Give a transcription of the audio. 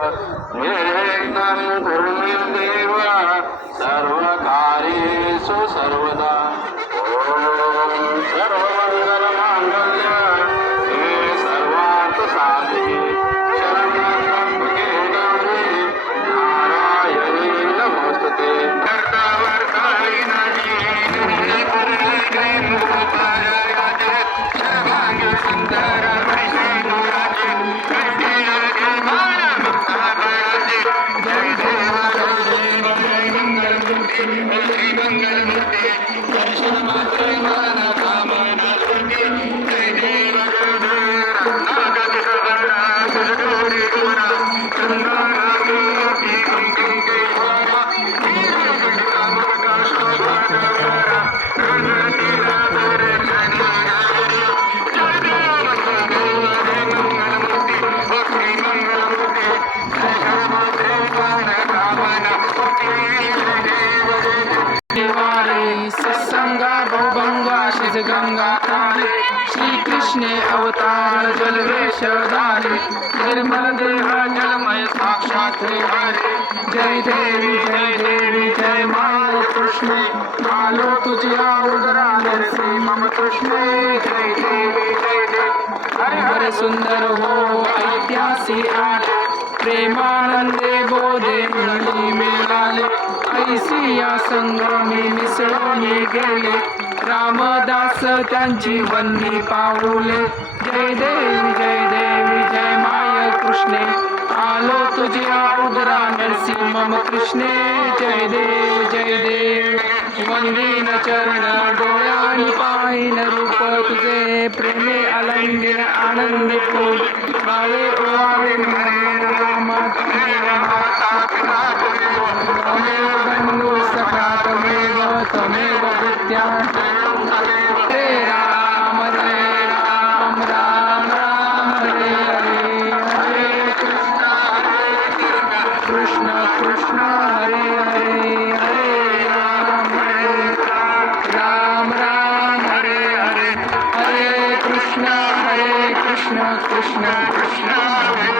निर्विघ्नं कुरु मे देव सर्वकार्येषु सर्वदा। ॐ सर्वमङ्गलमाङ्गल्य शिवे सर्वार्थसाधिके शरण्ये गौरी नारायणी नमोस्तुते। गंगा श्री कृष्णे अवतार जलवेश धारे निर्मल देह जलमय साक्षात हरे। जय देवी जय माय कृष्णे आलो तुझ्या उदराने श्री मम कृष्णे। जय देवी हरे सुंदर हो ऐतिहासिक आठ प्रेमानंदे बोधे मिळाले ऐसी या संगमी मिसळून गेले रामदास त्यांची वंदी पाऊले। जय देवी जय माय कृष्णे आलो तुझ्या उदराने श्री मम कृष्णे। जय देव वंदीन चरण डोळ्यांनी पाहिन रूप तुझे प्रेमे अलंगिन आनंदी फूल भावे ओवावे तमेव बंधु सखा तमेव विद्या। हरे राम राम राम हरे हरे हरे कृष्ण कृष्ण हरे हरे हरे राम राम हरे हरे हरे कृष्ण कृष्ण कृष्ण